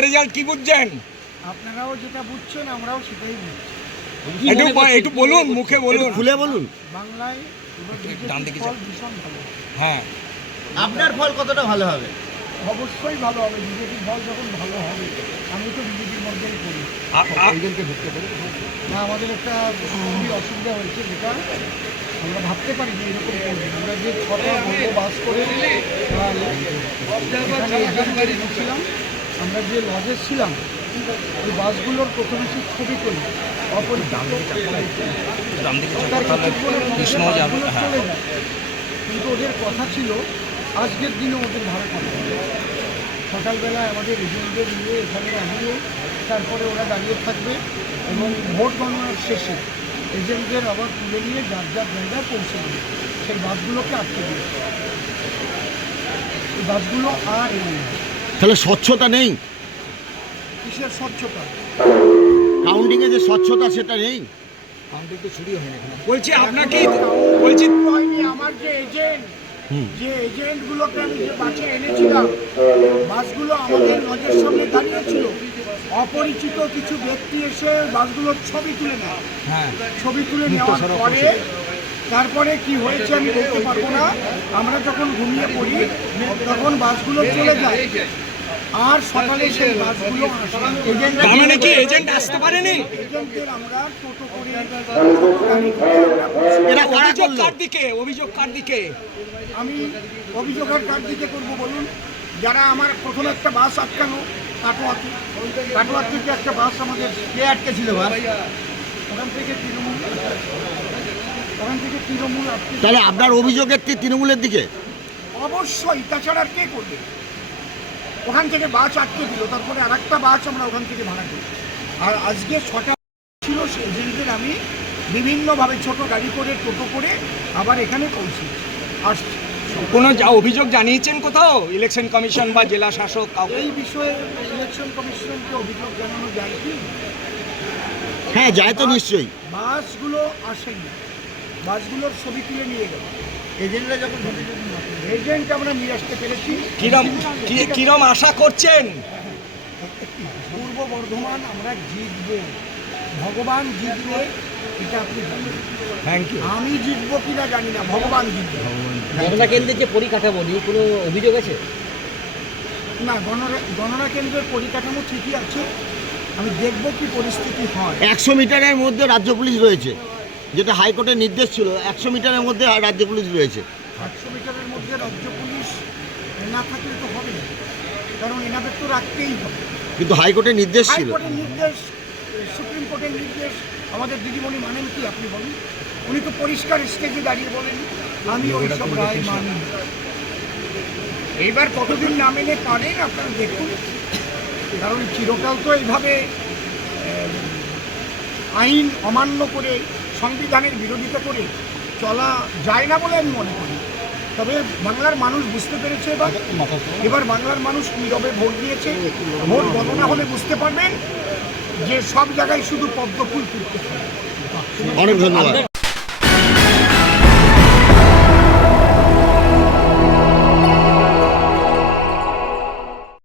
কি বুঝছেন? আপনারাও যেটা বুঝছেন আমরাও সেটাই বুঝছি। একটু একটু বলুন মুখে বলুন। খুলে বলুন। বাংলায় ডান দিকে ভীষণ ভালো। হ্যাঁ। আপনার ফল কতটা ভালো হবে? অবশ্যই ভালো হবে বিজেপির ফল যখন ভালো হবে আমি তো বিজেপির মধ্যেই করি না আমাদের একটা খুবই অসুবিধা হয়েছে যেটা আমরা ভাবতে পারি যে এরকম করবে। আমরা যে ছটা বাস করে ছিলাম আমরা যে লজে ছিলাম ওই বাসগুলোর প্রথমে সে ছবি কৃষ্ণ যাবে। হ্যাঁ। কিন্তু ওদের কথা ছিল আজকের দিনে ওদের ভাড়া করা হবে। সকালবেলা আমাদের এজেন্টদের নিয়ে এখানে নামিয়ে তারপরে ওরা দাঁড়িয়ে থাকবে এবং ভোট গণনার শেষে এজেন্টদের আবার তুলে নিয়ে যার যার জায়গায় পৌঁছে দেবে সেই বাসগুলোকে আটকে দিয়ে এই বাসগুলো আর এলো না তাহলে স্বচ্ছতা নেই। কিসের স্বচ্ছতা? কাউন্টিংয়ে যে স্বচ্ছতা সেটা নেই। বলছি আপনাকে বলছি হয়নি আমার যে এজেন্ট হুম। যে এজেন্টগুলোকে আমি যে বাসে এনেছিলাম বাসগুলো আমাদের নজর সামনে দাঁড়িয়েছিল অপরিচিত কিছু ব্যক্তি এসে বাসগুলোর ছবি তুলে নেয়। হ্যাঁ। ছবি তুলে নেওয়ার পরে তারপরে কি হয়েছে আমি বলতে পারব না। আমরা যখন ঘুমিয়ে পড়ি তখন বাসগুলো চলে যায়। আর সকালে সেই বাসগুলো আসে তার মানে কি এজেন্ট আসতে পারেনি? এজেন্টদের আমরা টোটো করে এরা অভিযোগ কার দিকে? অভিযোগ কার দিকে? আমি অভিযোগের কার দিকে করব বলুন? যারা আমার প্রথমে একটা বাস আটকানো কাটোয়াতে কাটোয়ার থেকে একটা বাস আমাদের কে আটকে ছিল বাস। ওখান থেকে তৃণমূল ওখান থেকে তৃণমূল আটকে তাহলে আপনার অভিযোগের কি তৃণমূলের দিকে? অবশ্যই তাছাড়া আর কে করবে? ওখান থেকে বাস আটকে দিল তারপরে আর একটা বাস আমরা ওখান থেকে ভাড়া করি। আর আজকে ছটা ছিল সেই আমি বিভিন্নভাবে ছোট গাড়ি করে টোটো করে আবার এখানে পৌঁছি আসছি। কোনো যা অভিযোগ জানিয়েছেন কোথাও? ইলেকশন কমিশন বা জেলা শাসক এই বিষয়ে ইলেকশন কমিশনকে অভিযোগ জানানো যায় কি হ্যাঁ যায় তো নিশ্চয়ই। বাসগুলো আসেনি। বাসগুলোর ছবি তুলে নিয়ে গেল। এজেন্টরা যখন এজেন্ট আমরা নিয়ে আসতে পেরেছি। কিরম কি- কিরম আশা করছেন? পূর্ব বর্ধমান আমরা জিতবো। ভগবান জিতবে এটা আপনি জানেন। থ্যাংক ইউ আমি জিতবো কিনা জানি না ভগবান জিতবে। গণনা কেন্দ্রের যে পরিকাঠামো নিয়ে কোনো অভিযোগ আছে? না গণনা গণনা কেন্দ্রের পরিকাঠামো ঠিকই আছে। আমি দেখব কি পরিস্থিতি হয়। একশো মিটারের মধ্যে রাজ্য পুলিশ রয়েছে। যেটা হাইকোর্টের নির্দেশ ছিল একশো মিটারের মধ্যে রাজ্য পুলিশ রয়েছে। আটশো মিটারের মধ্যে রাজ্য পুলিশ না থাকলে তো হবে না। কারণ এনাদের তো রাখতেই হবে। কিন্তু হাইকোর্টের নির্দেশ ছিল। হাইকোর্টের নির্দেশ সুপ্রিম কোর্টের নির্দেশ আমাদের দিদিমণি মানেন কি আপনি বলুন? উনি তো পরিষ্কার স্টেজে দাঁড়িয়ে বলেন আমি ওই সব রায় মানি এইবার কতদিন না মেনে পারেন আপনারা দেখুন। কারণ চিরকাল তো এইভাবে আইন অমান্য করে সংবিধানের বিরোধিতা করে চলা যায় না বলে আমি মনে করি। তবে বাংলার মানুষ বুঝতে পেরেছে এবার। এবার বাংলার মানুষ নীরবে ভোট দিয়েছে। ভোট গণনা হলে বুঝতে পারবেন যে সব জায়গায় শুধু পদ্ম ফুল ফুটতে অনেক ধন্যবাদ।